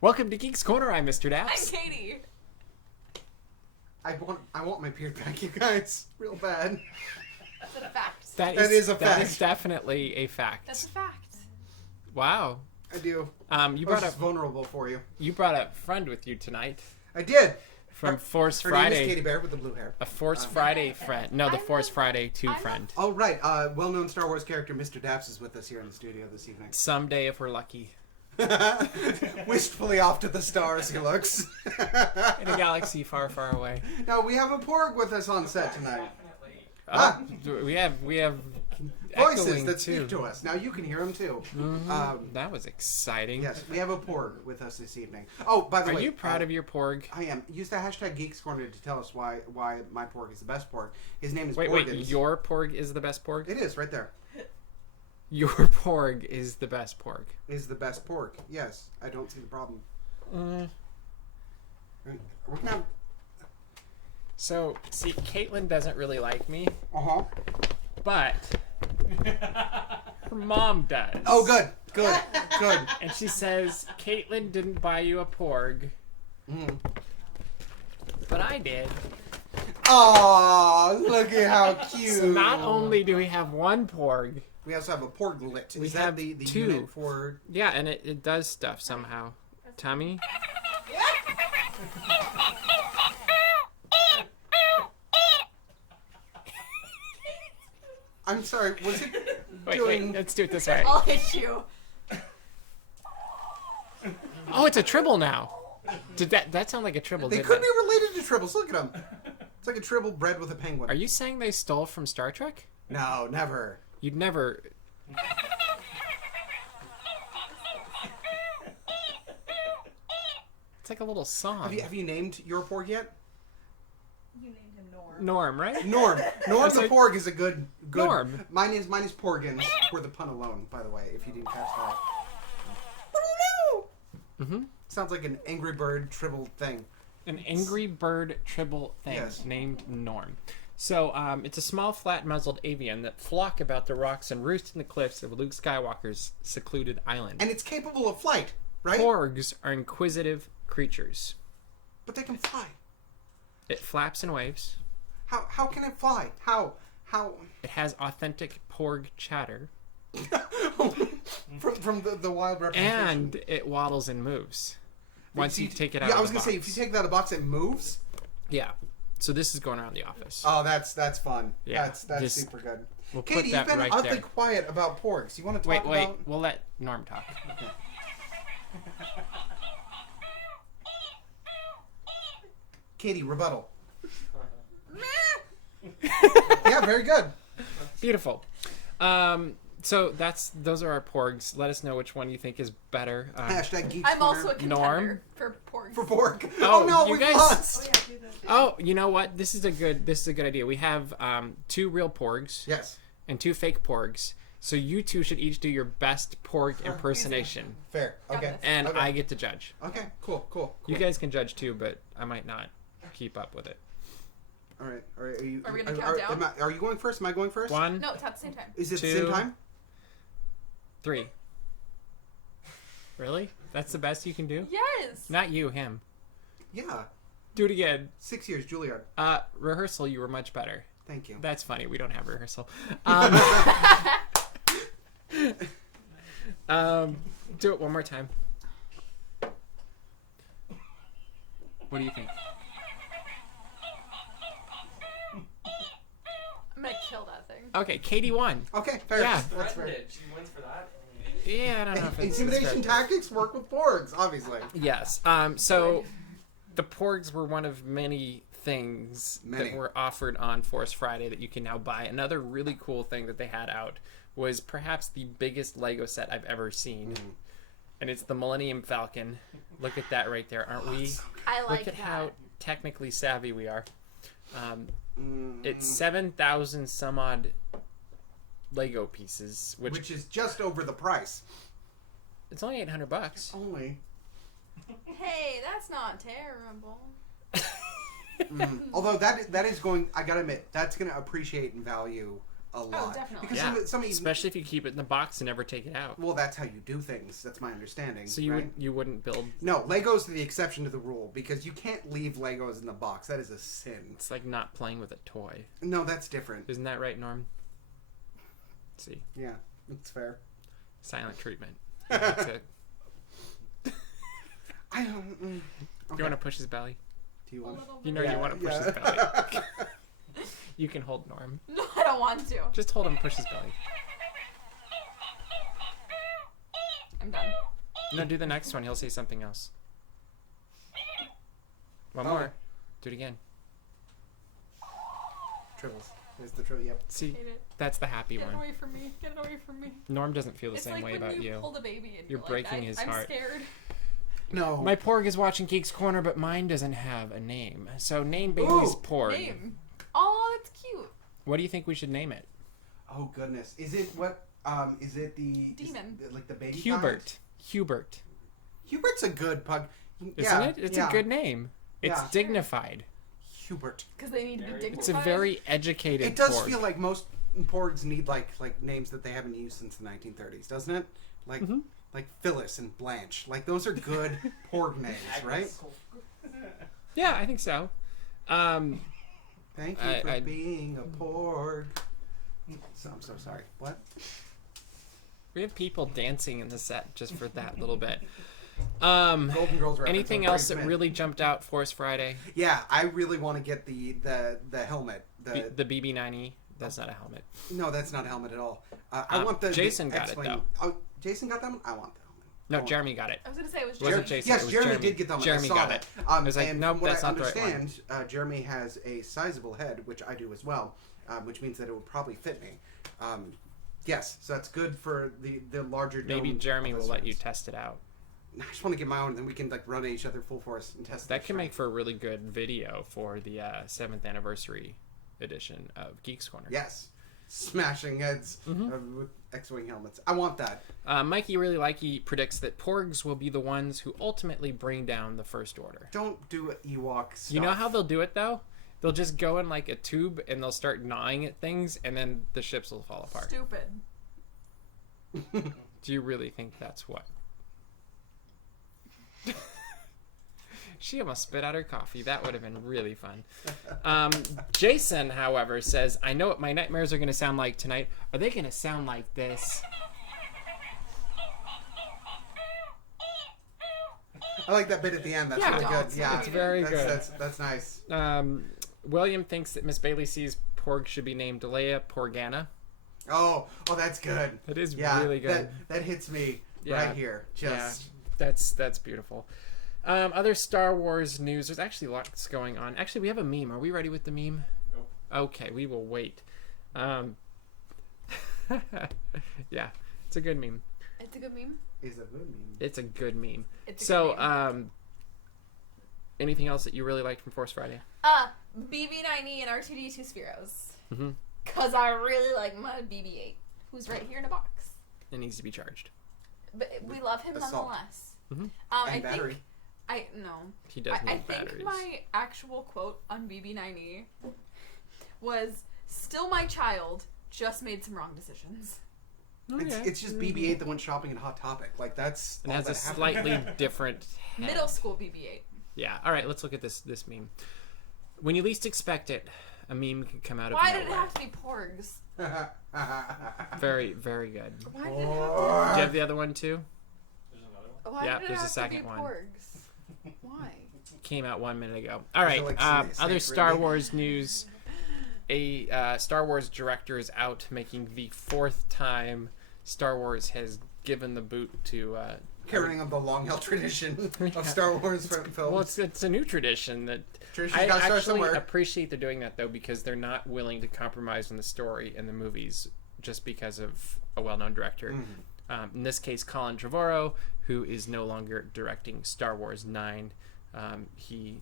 Welcome to Geeks Corner. I'm Mr. DAPs. I'm Caitie. I want my beard back, you guys, real bad. That's a fact. That is a That fact. is definitely a fact. That's a fact. Wow. I do. You I was brought just a vulnerable for you. friend with you tonight I did. from Force Her name is Friday. Katie Bear with the blue hair. A Force Friday friend. No, the I'm Force a- Friday 2 I'm a- friend. Oh, right. Well-known Star Wars character Mr. Daps is with us here in the studio this evening. Someday, if we're lucky, Wistfully off to the stars, he looks. in a galaxy far, far away. Now, we have a Porg with us on set tonight. We have Voices echoing, that too. speak to us. Now, you can hear them, too. That was exciting. Yes, we have a Porg with us this evening. Oh, by the Are way. you proud of your Porg? I am. Use the hashtag Geeks Corner to tell us why my Porg is the best Porg. His name is Wait, Porgins. your Porg is the best Porg? It is, right there. Your Porg is the best Porg. Is the best pork. Yes, I don't see the problem. So, see, Caitlin doesn't really like me, Uh-huh. but her mom does. Oh, good. And she says, Caitlin didn't buy you a Porg, but I did. Oh, look at how cute. So not only do we have one Porg, we also have a Porglet. We Is have that the two. unit for... yeah, and it does stuff somehow. Tummy? I'm sorry, was it Wait, let's do it this way. I'll hit you. Oh, it's a tribble now. Did that sound like a tribble? They didn't could it? be related to tribbles. Look at them. It's like a tribble bred with a penguin. Are you saying they stole from Star Trek? No, never. You'd never... It's like a little song. Have you named your Porg yet? You named him Norm. Norm, right? Norm. Norm was the like- Porg is a good... Norm. Mine is Porgins, for the pun alone, by the way, if you didn't catch that. Mm-hmm. Sounds like an Angry Bird tribble thing. An angry bird tribble thing Yes. named Norm. So, it's a small, flat-muzzled avian that flock about the rocks and roost in the cliffs of Luke Skywalker's secluded island. And it's capable of flight, right? Porgs are inquisitive creatures. But they can fly. It flaps and waves. How can it fly? How? It has authentic Porg chatter. from the wild representation. And it waddles and moves. Once you take it out of the box. Yeah, I was going to say, if you take that out of the box, it moves? Yeah. So this is going around the office. Oh, that's fun. Yeah, That's just- super good. We'll put Katie, that you've been right oddly there. quiet about Porgs. You want to talk Wait. about... We'll let Norm talk. Katie, rebuttal. Yeah, very good. Beautiful. So those are our Porgs. Let us know which one you think is better. Hashtag Geeks I'm Corner also a contender Norm? for pork. for Porg. Oh, Oh, no, you we guys- lost. Oh, you know what? This is a good idea. We have 2 real Porgs Yes, and 2 fake Porgs. So you two should each do your best Porg impersonation, fair. Okay. this. and Okay. I get to judge. Okay, cool. You guys can judge too, but I might not keep up with it. All right. Are you? Are we gonna count down? Are you going first? Am I going first? 1, No, it's at the same time. Is it the 2. same time? 3. Really? That's the best you can do? Yes. Not you, him. Yeah. Do it again. 6 years, Juilliard. Rehearsal, you were much better. Thank you. That's funny. We don't have rehearsal. Do it one more time. What do you think? I'm gonna kill that thing. Okay, Katie won. Okay, fair. Yeah. That's fair. She wins for that. Yeah, I don't know if it's Intimidation fair. tactics work with Porgs, obviously. Yes. So the Porgs were one of many things Many. that were offered on Force Friday that you can now buy. Another really cool thing that they had out was perhaps the biggest Lego set I've ever seen. And it's the Millennium Falcon. Look at that right there, aren't we? I like Look at that. how technically savvy we are. It's 7,000 some odd Lego pieces, Which is just over the price. it's only $800. Only. Hey, that's not terrible. Although that is going, I gotta admit, that's gonna appreciate in value a lot. definitely. Because Yeah, some especially if you keep it in the box and never take it out. well, that's how you do things. That's my understanding. So you right? wouldn't build. No, Legos are the exception to the rule because you can't leave Legos in the box. That is a sin. It's like not playing with a toy. No, that's different. Isn't that right, Norm? Let's see, Yeah, that's fair. silent treatment. That's it. I don't. Do you want to push his belly? Do you want? You know you want to push his belly. You can hold Norm. No, I don't want to. Just hold him, push his belly. I'm done. No, do the next one. He'll say something else. One more. Do it again. Tribbles. There's the triple. Yep. See, Hate it. that's the happy Get it one. away from me. Get it away from me. Norm doesn't feel the It's same like way when about you you. hold a baby and You're you're breaking like, his I'm heart. scared. No. My Porg is watching Geeks Corner, but mine doesn't have a name. So name baby's Ooh, Porg. Name. Oh, that's cute. What do you think we should name it? Oh goodness. Is it what? Is it the Demon. like the baby? Hubert. Hubert. Kind? Hubert's a good pug. Isn't it? It's a good name. It's Yeah. dignified. Hubert. Because they need to be dignified. It's a very educated It does Porg. feel like most Porgs need like names that they haven't used since the 1930s, doesn't it? Like like Phyllis and Blanche. Like those are good Porg names, right? Yeah, I think so. Thank you for being a Porg. So, I'm so sorry. What? We have people dancing in the set just for that little bit. Golden Girls reference. Anything else that really jumped out for us Friday? Yeah, I really want to get the helmet. The BB-9E. That's not a helmet. No, that's not a helmet at all. I want the Jason the got it, though. Oh, Jason got that one. I want the helmet. No, Jeremy got it. I was going to say it was Was it Jeremy. Jason? Yes, It was Jeremy Jeremy. did get the helmet. Jeremy I saw got that. it. I was like, and nope, from what that's I not the right one. understand, Jeremy has a sizable head, which I do as well, which means that it would probably fit me. Yes, so that's good for the larger dome. Maybe Jeremy will let you listeners. test it out. I just want to get my own, and then we can like run at each other full force and test. That can make for a really good video for the 7th anniversary edition of Geeks Corner. Yes, smashing heads with X-wing helmets. I want that. Mikey Really Likey predicts that Porgs will be the ones who ultimately bring down the First Order. Don't do Ewok stuff. You know how they'll do it, though? They'll just go in like a tube and they'll start gnawing at things, and then the ships will fall apart. Stupid. Do you really think that's what? She almost spit out her coffee. That would have been really fun. Jason, however, says, I know what my nightmares are going to sound like tonight. Are they going to sound like this? I like that bit at the end. That's Yeah. really good. Yeah, It's very good. That's nice. William thinks that Miss Bailey sees Porg should be named Leia Porgana. Oh, that's good. That is Yeah, really good. That hits me Yeah. right here. Just That's beautiful. Other Star Wars news. There's actually lots going on. Actually, we have a meme. Are we ready with the meme? Nope. Okay, we will wait. Yeah, it's a good meme. It's a good meme. is a good meme. It's a good meme. It's a So, good meme. anything else that you really liked from Force Friday? BB-9E and R2-D2 Spheros. Mhm. Because I really like my BB-8, who's right here in a box. It needs to be charged. But we love him Assault. nonetheless. Mhm. And battery. He does need I batteries. think my actual quote on BB-9E was, "Still my child, just made some wrong decisions." It's just BB-8 that went shopping at Hot Topic. Like that's. It all has a that happened. slightly different head. Middle school BB-8. Yeah. All right. Let's look at this meme. When you least expect it, a meme can come out of Why nowhere. did it have to be Porgs? Very, very good. Why did it have Do Porg. you have the other one too? There's another one. Why Yeah, did it there's a have second to be one. Porgs? Why? Came out 1 minute ago. All right. like snakes, Other Star really? Wars news. A Star Wars director is out, making the 4th time Star Wars has given the boot to. Carrying on the long-held tradition of Star Wars films. Well, it's a new tradition that. Tradition's I gotta start actually somewhere. appreciate they're doing that though, because they're not willing to compromise on the story in the movies just because of a well-known director. Mm-hmm. In this case, Colin Trevorrow, who is no longer directing Star Wars 9. He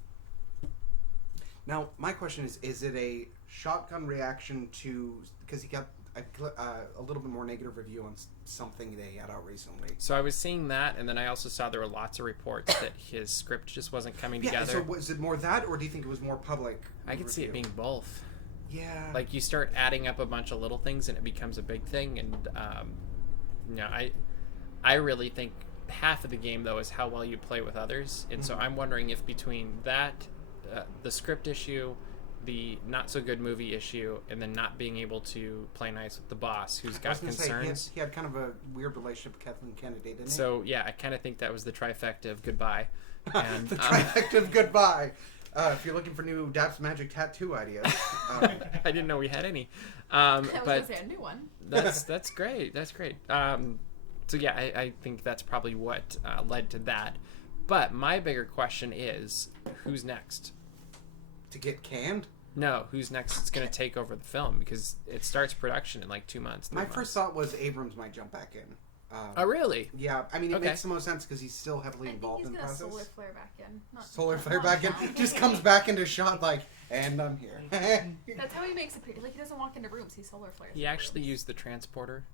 Now, my question is it a shotgun reaction to because he got a little bit more negative review on something they had out recently? So I was seeing that, and then I also saw there were lots of reports that his script just wasn't coming Yeah. together. So was it more that, or do you think it was more public? I could see it review? being both. Yeah. Like, you start adding up a bunch of little things and it becomes a big thing. And I really think half of the game, though, is how well you play with others. And so I'm wondering if between that, the script issue, the not so good movie issue, and then not being able to play nice with the boss who's got concerns. He had kind of a weird relationship with Kathleen Kennedy, didn't he? So yeah, I kind of think that was the trifecta of goodbye. And, the trifecta of goodbye. If you're looking for new DAPs Magic tattoo ideas, I didn't know we had any. I was gonna say a new one. That's great. That's great. So yeah, I think that's probably what led to that. But my bigger question is, who's next? To get canned? No, who's next is going to take over the film, because it starts production in like 2 months. My first thought was Abrams might jump back in. Oh, really? Yeah, I mean, it makes the most sense because he's still heavily involved in the process. Solar flare back in. Solar flare back in? Just comes back into shot like, and I'm here. That's how he makes it. Like, he doesn't walk into rooms, he solar flares. He actually used the transporter.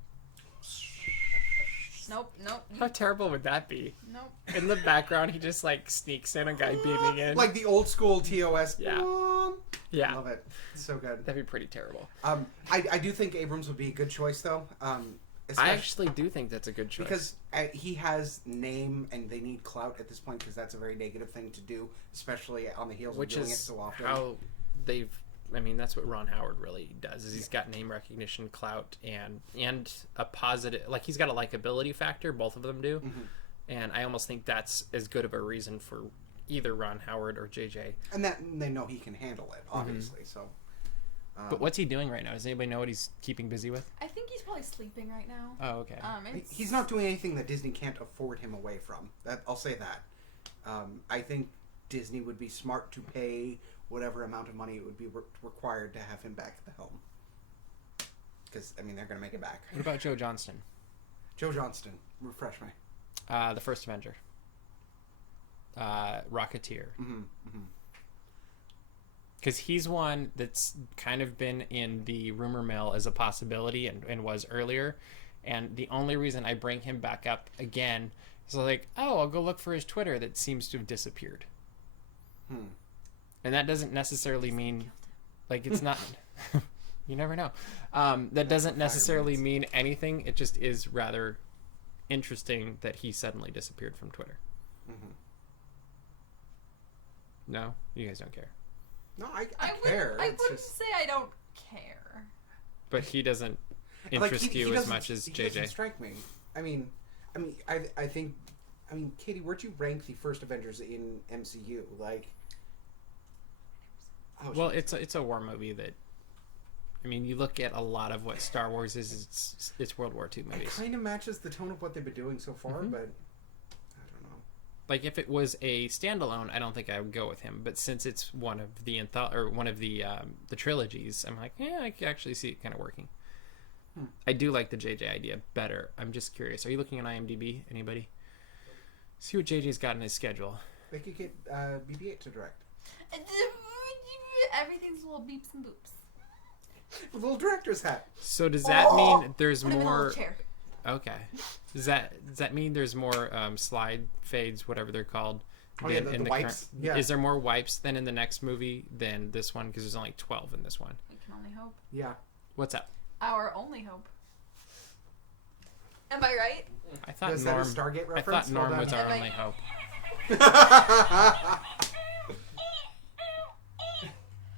Nope. How terrible would that be? Nope. In the background, he just like sneaks in a guy beaming in. Like the old school TOS. Yeah. Yeah. Love it. It's so good. That'd be pretty terrible. I do think Abrams would be a good choice, though. I actually do think that's a good choice. Because he has name, and they need clout at this point, because that's a very negative thing to do, especially on the heels of doing it so often. How they've... I mean, that's what Ron Howard really does, is he's got name recognition, clout, and a positive... Like, he's got a likability factor, both of them do. Mm-hmm. And I almost think that's as good of a reason for either Ron Howard or JJ. And they know he can handle it, obviously, so... But what's he doing right now? Does anybody know what he's keeping busy with? I think he's probably sleeping right now. Oh, okay. He's not doing anything that Disney can't afford him away from. I'll say that. I think Disney would be smart to pay whatever amount of money it would be required to have him back at the helm. Because, I mean, they're going to make it back. What about Joe Johnston? Joe Johnston. Refresh me. The First Avenger. Rocketeer. Because he's one that's kind of been in the rumor mill as a possibility and was earlier. And the only reason I bring him back up again is like, oh, I'll go look for his Twitter that seems to have disappeared. And that doesn't necessarily mean, like, it's not... You never know. That doesn't necessarily mean anything. It just is rather interesting that he suddenly disappeared from Twitter. No? You guys don't care. No, I care. I wouldn't say I don't care. But he doesn't interest you as much as JJ. He doesn't strike me. I mean, I think... I mean, Caitie, where'd you rank the first Avengers in MCU? Like... Oh, well, it's a war movie that... I mean, you look at a lot of what Star Wars is, it's World War II movies. It kind of matches the tone of what they've been doing so far, but I don't know. Like, if it was a standalone, I don't think I would go with him. But since it's one of the the trilogies, I'm like, yeah, I can actually see it kind of working. I do like the JJ idea better. I'm just curious. Are you looking at IMDb? Anybody? See what JJ's got in his schedule. They could get BB-8 to direct. Everything's little beeps and boops. A little director's hat. So does that mean there's Put him in a more? little chair. Okay. Does that mean there's more slide fades, whatever they're called? Oh yeah, the wipes. Yeah. Is there more wipes than in the next movie than this one? Because there's only 12 in this one. We can only hope. Yeah. What's up? Our only hope. Am I right? I thought Is Norm. that a Stargate reference? I thought Norm was our only hope.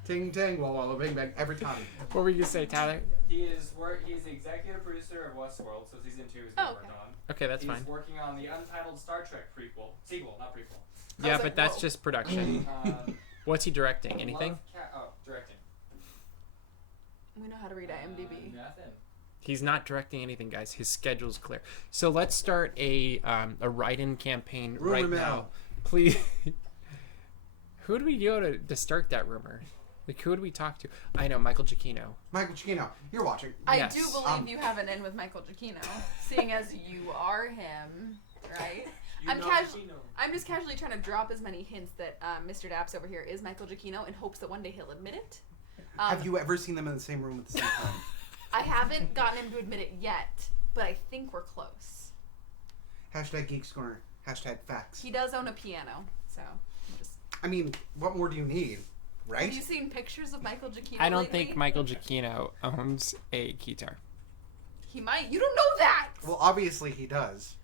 Ting ting, walla walla, bing bang, every time. What were you gonna say, Tyler? He's the executive producer of Westworld, so season 2 is being worked on. Okay, that's fine. He's working on the untitled Star Trek sequel, not prequel. Yeah, but that's just production. What's he directing? Anything? Directing. We know how to read IMDb. Nothing. He's not directing anything, guys. His schedule's clear. So let's start a write-in campaign right now. Please. Who do we go to start that rumor? Like, who do we talk to? I know, Michael Giacchino. Michael Giacchino, you're watching. I do believe you have an in with Michael Giacchino, seeing as you are him, right? I'm just casually trying to drop as many hints that Mr. Daps over here is Michael Giacchino in hopes that one day he'll admit it. Have you ever seen them in the same room at the same time? I haven't gotten him to admit it yet, but I think we're close. Hashtag Geeks Corner. Hashtag facts. He does own a piano, so I'm just... I mean, what more do you need? Right? Have you seen pictures of Michael Giacchino I don't lately? think Michael Giacchino owns a guitar. He might. You don't know that! Well, obviously he does.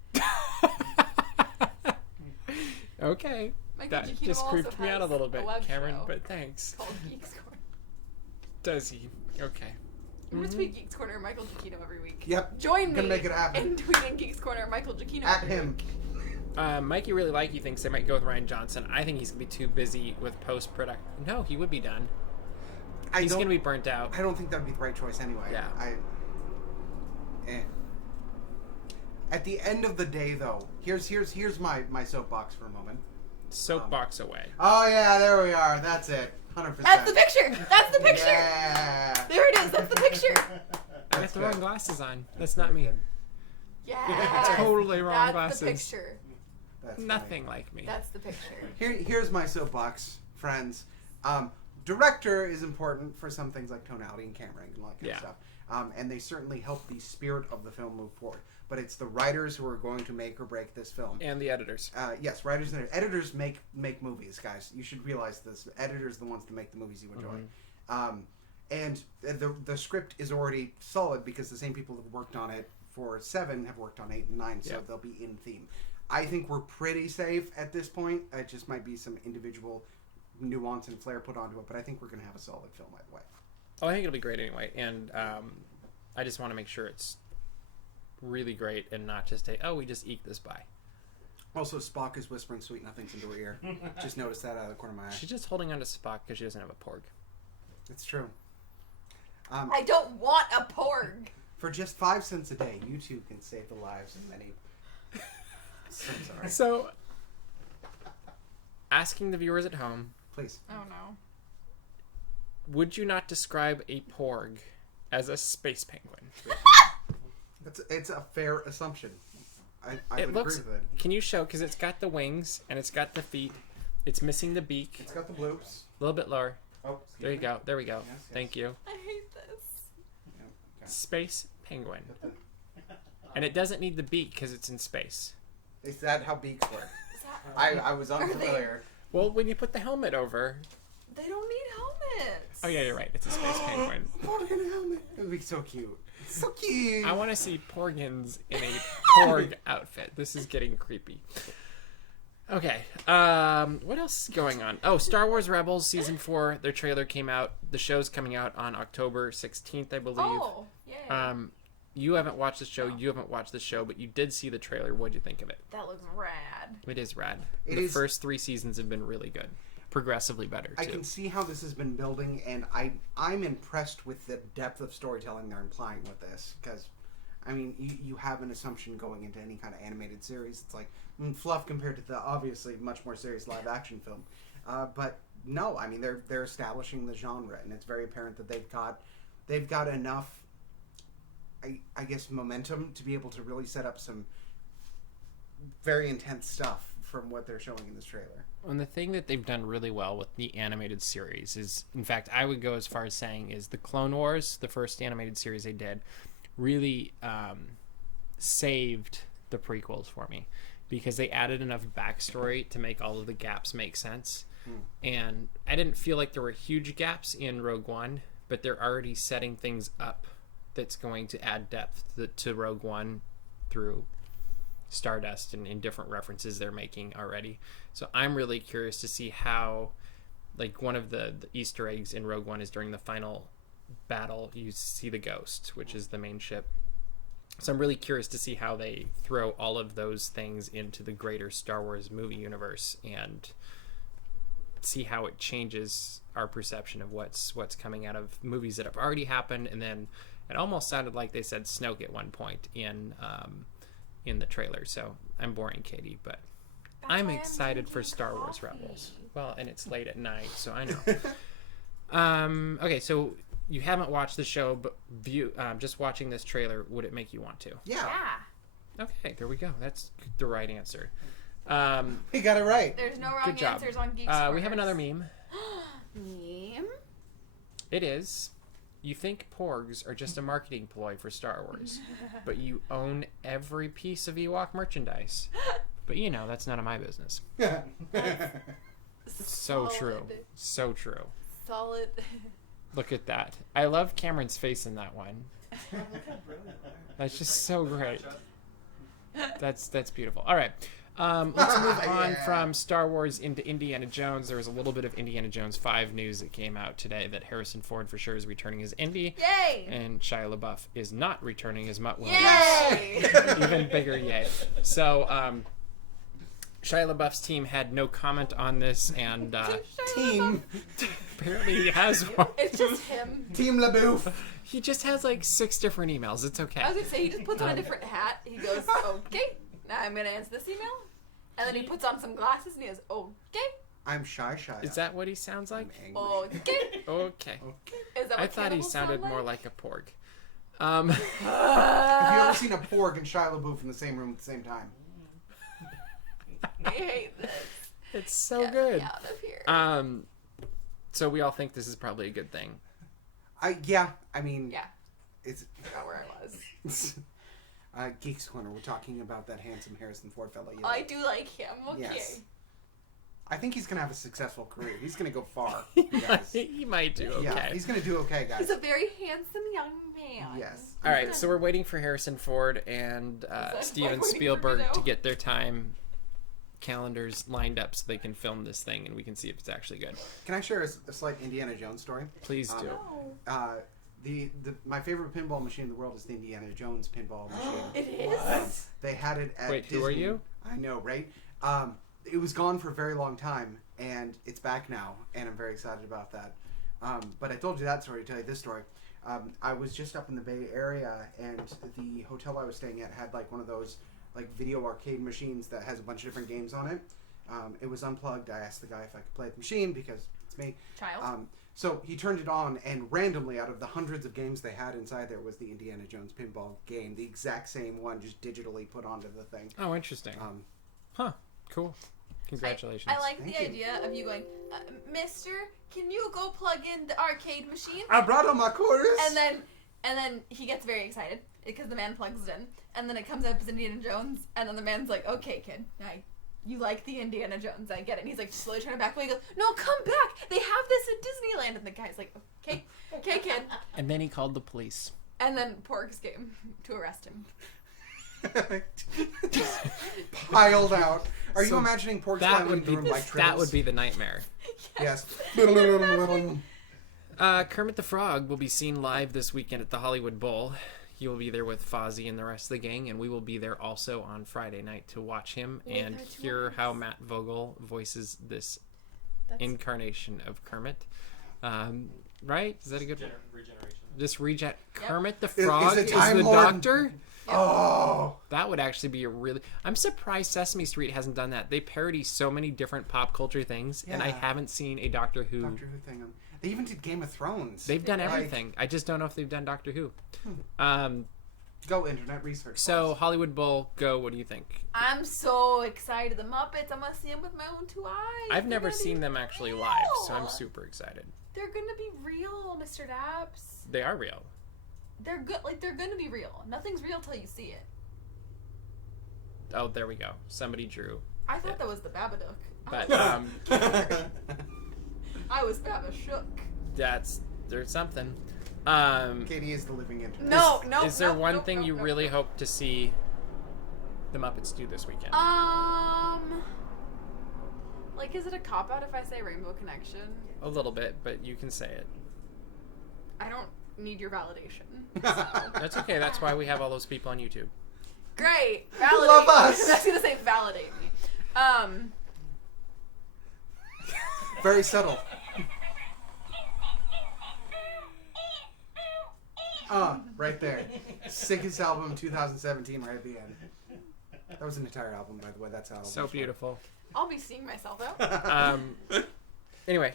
Okay. Michael That Giacchino just also creeped me out a has little bit, web Cameron, show but thanks. called Geeks Corner. Does he? Okay. I'm going to tweet Geeks Corner Michael Giacchino every week. Yep. Join me Gonna make it happen. in tweeting Geeks Corner Michael Giacchino At every him. week. Mikey really likey thinks they might go with Ryan Johnson. I think he's going to be too busy with post-production. No, he would be done. He's going to be burnt out. I don't think that would be the right choice anyway. Yeah. At the end of the day, though, here's my soapbox for a moment. Soapbox away. Oh yeah, there we are. That's it. 100%. That's the picture! That's the picture! Yeah. There it is. That's the picture. I got the wrong glasses on. That's not me. Yeah. Totally wrong That's glasses. the picture. That's funny. Nothing like me. That's the picture. Here's my soapbox, friends. Director is important for some things like tonality and camera and all that kind of stuff. And they certainly help the spirit of the film move forward. But it's the writers who are going to make or break this film. And the editors. Yes, writers and editors make movies, guys. You should realize this. Editors are the ones that make the movies you enjoy. And the script is already solid because the same people that worked on it for 7 have worked on 8 and 9, so they'll be in theme. I think we're pretty safe at this point. It just might be some individual nuance and flair put onto it, but I think we're going to have a solid film either way. Oh, I think it'll be great anyway. And I just want to make sure it's really great and not just we just eke this by. Also, Spock is whispering sweet nothings into her ear. Just noticed that out of the corner of my eye. She's just holding on to Spock because she doesn't have a Porg. It's true. I don't want a Porg. For just 5 cents a day, you too can save the lives of many. So sorry. So, asking the viewers at home, Please. Oh no. would you not describe a Porg as a space penguin? It's a fair assumption. I It would looks. agree with it. Can you show? Because it's got the wings and it's got the feet. It's missing the beak. It's got the bloops. A little bit lower. Oh, There you go. There we go. Yes, yes. Thank you. I hate this. Yeah, okay. Space penguin. And it doesn't need the beak because it's in space. Is that how beaks work? Is that... I was unfamiliar. Well, when you put the helmet over. They don't need helmets. Oh yeah, you're right. It's a space penguin. Porg helmet. It would be so cute. So cute. I want to see Porgans in a Porg outfit. This is getting creepy. Okay. What else is going on? Oh, Star Wars Rebels Season 4. Their trailer came out. The show's coming out on October 16th, I believe. Oh, yeah. You haven't watched the show. You haven't watched the show, but you did see the trailer. What'd you think of it? That looks rad. It is rad. It The is- first 3 seasons have been really good. Progressively better, too. I can see how this has been building, and I'm impressed with the depth of storytelling they're implying with this. Because, I mean, you have an assumption going into any kind of animated series. It's like fluff compared to the obviously much more serious live action film. But no, I mean they're establishing the genre, and it's very apparent that they've got enough, I guess, momentum to be able to really set up some very intense stuff from what they're showing in this trailer. And the thing that they've done really well with the animated series is, in fact, I would go as far as saying is the Clone Wars, the first animated series they did, really saved the prequels for me because they added enough backstory to make all of the gaps make sense. And I didn't feel like there were huge gaps in Rogue One, but they're already setting things up that's going to add depth to Rogue One through Stardust and in different references they're making already. So I'm really curious to see how, like, one of the Easter eggs in Rogue One is during the final battle you see the Ghost, which is the main ship. So I'm really curious to see how they throw all of those things into the greater Star Wars movie universe and see how it changes our perception of what's coming out of movies that have already happened. And then it almost sounded like they said Snoke at one point in the trailer. So I'm boring Caitie, but I'm excited for Star Wars Rebels. Well, and it's late at night, so I know. Okay, so you haven't watched the show, but just watching this trailer, would it make you want to? Yeah. Okay, there we go. That's the right answer. We got it right. There's no wrong Good job. answers on Geeks Corner. We have another meme. Meme? It is, you think Porgs are just a marketing ploy for Star Wars, but you own every piece of Ewok merchandise. But you know, that's none of my business. So true. So true. solid. Look at that. I love Cameron's face in that one. That's just so great. That's beautiful. All right. Let's move on from Star Wars into Indiana Jones. There was a little bit of Indiana Jones 5 news that came out today that Harrison Ford for sure is returning as Indy. Yay! And Shia LaBeouf is not returning as Mutt Williams. Yay! Even bigger yay. So, Shia LaBeouf's team had no comment on this, and Team. apparently he has one. It's just him. Team LeBeouf. He just has like 6 different emails. It's okay. I was gonna say he just puts on a different hat. He goes, okay, now I'm gonna answer this email, and then he puts on some glasses and he goes, okay. I'm Shia. Is that what he sounds like? Okay. Okay. Is that what I thought he cannibals sounded sound more like a porg. Have you ever seen a Porg and Shia LaBeouf in the same room at the same time? I hate this. It's so Get good. me out of here. So we all think this is probably a good thing. Yeah. I mean, Yeah. It's Not where I was. Geeks Corner. We're talking about that handsome Harrison Ford fellow. You I like. do like him. Okay. Yes. I think he's gonna have a successful career. He's gonna go far, guys. He might do okay. Yeah, he's gonna do okay, guys. He's a very handsome young man. Yes. All right, so we're waiting for Harrison Ford and Steven waiting for Spielberg Godot? to get their time calendars lined up so they can film this thing and we can see if it's actually good. Can I share a slight Indiana Jones story? Please do. No. My favorite pinball machine in the world is the Indiana Jones pinball machine. It is? They had it at Wait, Disney. who are you? I know, right? It was gone for a very long time, and it's back now, and I'm very excited about that. But I told you that story to tell you this story. I was just up in the Bay Area, and the hotel I was staying at had like one of those like video arcade machines that has a bunch of different games on it. It was unplugged. I asked the guy if I could play the machine because it's me. Child. So he turned it on, and randomly, out of the hundreds of games they had inside there, was the Indiana Jones pinball game, the exact same one, just digitally put onto the thing. Oh, interesting. Huh. Cool. Congratulations. I like Thank the you. idea of you going, Mister, can you go plug in the arcade machine? I brought on my chorus. And then he gets very excited because the man plugs it in, and then it comes up as Indiana Jones, and then the man's like, "Okay, kid, you like the Indiana Jones, I get it." And he's like slowly trying to back away. He goes, "No, come back! They have this at Disneyland." And the guy's like, "Okay, kid." And then he called the police. And then Porgs came to arrest him. Piled out. Are So you imagining Porgs That flying would through be him like that would be the nightmare. Yes. Kermit the Frog will be seen live this weekend at the Hollywood Bowl. He will be there with Fozzie and the rest of the gang, and we will be there also on Friday night to watch him and our two hear eyes. how Matt Vogel voices this That's incarnation of Kermit. Right? Is that a good one? Regeneration. Just reject Kermit the Is Frog it is Time the Lord? Doctor? Oh. That would actually be a really... I'm surprised Sesame Street hasn't done that. They parody so many different pop culture things, and I Yeah. haven't seen a Doctor Who... Doctor Who thing. They even did Game of Thrones. They've done Like, everything. I just don't know if they've done Doctor Who. Go internet research. So, for us. Hollywood Bowl, go. What do you think? I'm so excited. The Muppets, I'm gonna see them with my own two eyes. I've They're never gonna be seen them actually live, so I'm real. super excited. They're gonna be real, Mr. Daps. They are real. They're good. Like they're gonna be real. Nothing's real till you see it. Oh, there we go. Somebody drew. I thought Yeah. that was the Babadook. But I was Babashook. there's something. Caitie is the living internet. No. Is there one no, thing no, you no, really no. hope to see the Muppets do this weekend? Like, is it a cop out if I say Rainbow Connection? A little bit, but you can say it. I don't need your validation. So. That's okay. That's why we have all those people on YouTube. Great, validate. Love us. I was gonna say validate me. Very subtle. Right there. Sickest album 2017 right at the end. That was an entire album, by the way. That's how it So beautiful. I'll be seeing myself out. Anyway,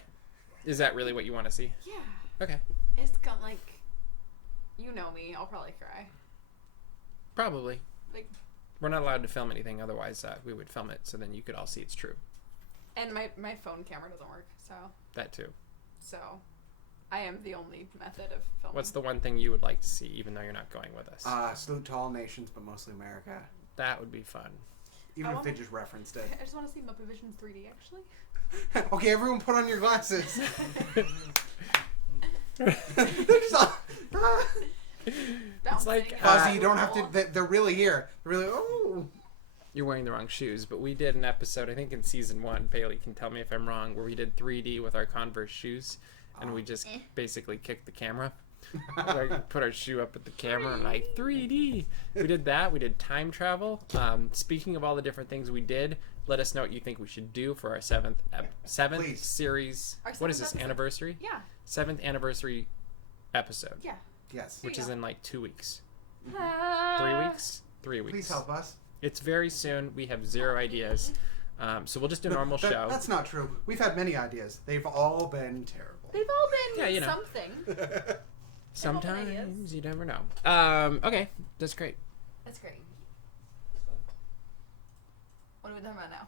is that really what you want to see? Yeah. Okay. It's got like, you know me. I'll probably cry. Probably. Like, We're not allowed to film anything, otherwise we would film it, so then you could all see it's true. and my phone camera doesn't work, That too. so I am the only method of filming. What's the one thing you would like to see, even though you're not going with us? Salute to all nations, but mostly America. That would be fun. Even if they just referenced it. I just want to see Muppet Visions 3D, actually. Okay, everyone put on your glasses. They're just all, It's like Fuzzy, you don't have to. They're really here. They're really. Oh. You're wearing the wrong shoes, but we did an episode, I think in season 1, Bailey can tell me if I'm wrong, where we did 3D with our Converse shoes, and we just basically kicked the camera. Like, put our shoe up at the camera and like 3D. We did that. We did time travel. Speaking of all the different things we did, let us know what you think we should do for our seventh Please. series. Our What is seventh this, episode. anniversary? Yeah. 7th anniversary episode, Yeah. Yes. which you is go. in like 2 weeks. 3 3 weeks? 3 weeks. Please help us. It's very soon. We have 0 ideas. So we'll just do a normal show. That's not true. We've had many ideas. They've all been terrible. They've all been Yeah, you know. something. Sometimes you never know. Okay, that's great. That's great. What are we talking about now?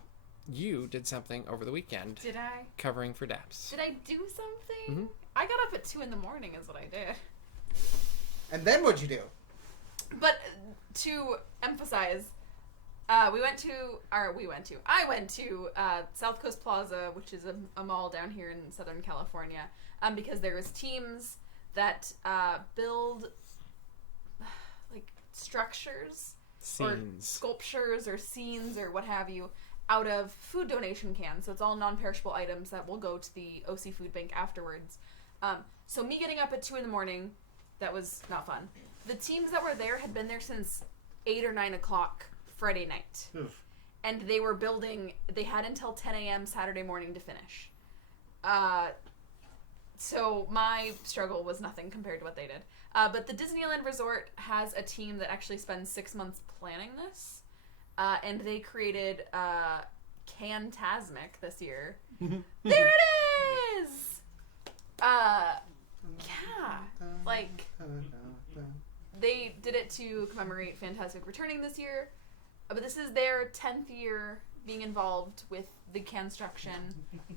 You did something over the weekend Did I? covering for DAPs. Did I do something? Mhm. I got up at 2 in the morning is what I did. And then what'd you do? But to emphasize, I went to South Coast Plaza, which is a mall down here in Southern California, because there was teams that build like structures or Scenes. sculptures or scenes or what have you out of food donation cans. So it's all non-perishable items that will go to the OC Food Bank afterwards. So me getting up at 2 in the morning, that was not fun. The teams that were there had been there since 8 or 9 o'clock Friday night. Oof. And they were building, they had until 10 a.m. Saturday morning to finish. So my struggle was nothing compared to what they did. But the Disneyland Resort has a team that actually spends 6 months planning this. And they created Cantasmic this year. There it is! Yeah. Like, they did it to commemorate Fantastic returning this year. But this is their 10th year being involved with the construction.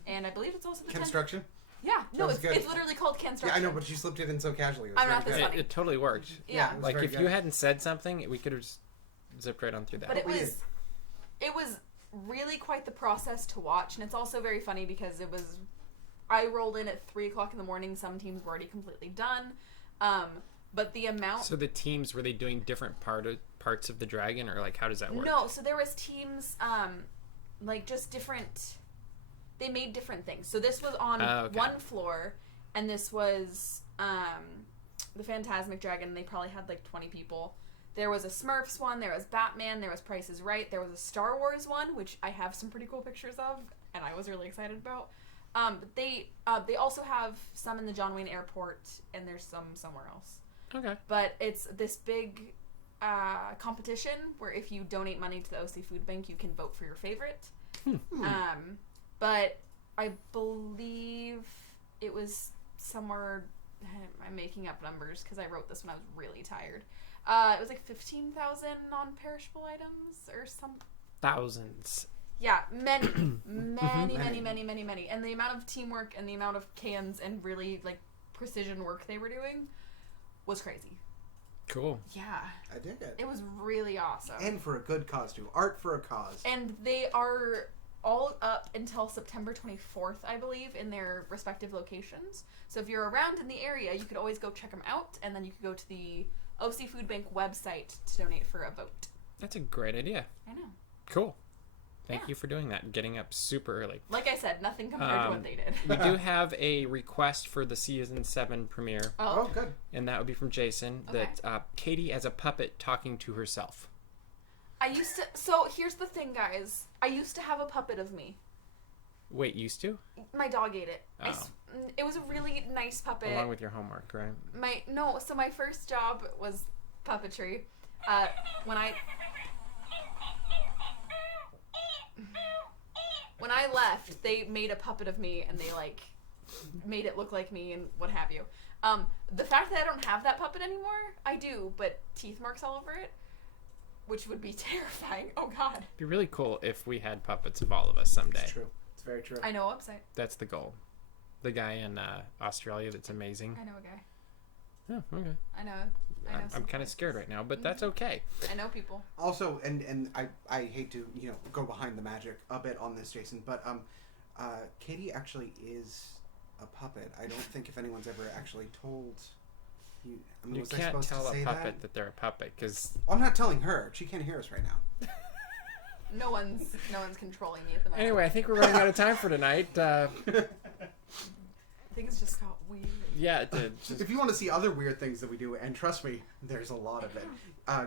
And I believe it's also the 10th. Construction? Yeah, no, That was good. it's literally called construction. Yeah, I know, but you slipped it in so casually. It was I'm very not this good. funny. It totally worked. Yeah. it was Like, very if good. you hadn't said something, we could have just zipped right on through that. But it We was really quite the process to watch, and it's also very funny because I rolled in at 3 o'clock in the morning. Some teams were already completely done, but the amount. So the teams, were they doing different parts of the dragon, or like how does that work? No, so there was teams, like just different. They made different things. So this was on Okay. one floor, and this was the Fantasmic Dragon. They probably had like 20 people. There was a Smurfs one, there was Batman, there was Price is Right, there was a Star Wars one, which I have some pretty cool pictures of, and I was really excited about. But they also have some in the John Wayne Airport, and there's some somewhere else. Okay. But it's this big competition where if you donate money to the OC Food Bank, you can vote for your favorite. But I believe it was somewhere. I'm making up numbers because I wrote this when I was really tired. It was like 15,000 non-perishable items or some. Thousands. Yeah, many. And the amount of teamwork and the amount of cans and really like precision work they were doing was crazy. Cool. Yeah, I dig it. it was really awesome. And for a good cause, too. Art for a cause. And they are all up until September 24th, I believe, in their respective locations. So if you're around in the area, you could always go check them out, and then you could go to the OC Food Bank website to donate for a vote. That's a great idea. I know. Cool. Thank Yeah. you for doing that and getting up super early. Like I said, nothing compared to what they did. We do have a request for the season 7 premiere, Oh, good. and that would be from Jason, Okay. that Caitie as a puppet talking to herself. I used to... So, here's the thing, guys. I used to have a puppet of me. Wait, used to? My dog ate it. Oh. It was a really nice puppet. Along with your homework, right? So my first job was puppetry. When I left, they made a puppet of me, and they like made it look like me and what have you. The fact that I don't have that puppet anymore, I do, but teeth marks all over it, which would be terrifying. Oh God. It'd be really cool if we had puppets of all of us someday. It's true. It's very true. I know a website. That's the goal. The guy in Australia that's amazing. I know a guy. Oh, okay. I know I'm kind of scared right now, but that's okay. I know people. Also, and I hate to go behind the magic a bit on this, Jason, but Caitie actually is a puppet. I don't think if anyone's ever actually told you. I mean, You was I can't supposed tell to a say puppet that they're a puppet because I'm not telling her. She can't hear us right now. No one's controlling me at the moment. Anyway, I think we're running out of time for tonight. Things just got weird. Yeah, it did. If you want to see other weird things that we do, and trust me, there's a lot of it,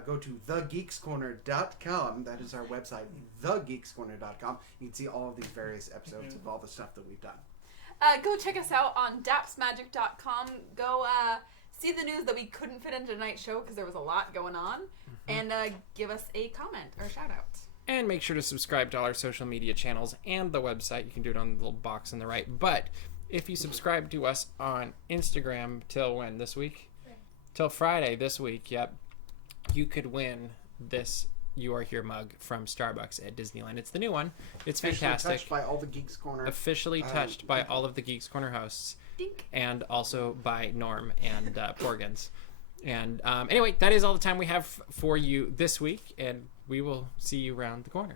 go to thegeekscorner.com. That is our website, thegeekscorner.com. You can see all of these various episodes of all the stuff that we've done. Go check us out on dapsmagic.com. Go see the news that we couldn't fit into tonight's show because there was a lot going on. And give us a comment or shout out. And make sure to subscribe to all our social media channels and the website. You can do it on the little box on the right. But if you subscribe to us on Instagram till when this week? Till Friday this week, yep. You could win this You Are Here mug from Starbucks at Disneyland. It's the new one. It's fantastic. Touched by all the Geeks Corner. Officially touched by all of the Geeks Corner hosts. Dink. And also by Norm and Porgs. And anyway, that is all the time we have for you this week. And we will see you around the corner.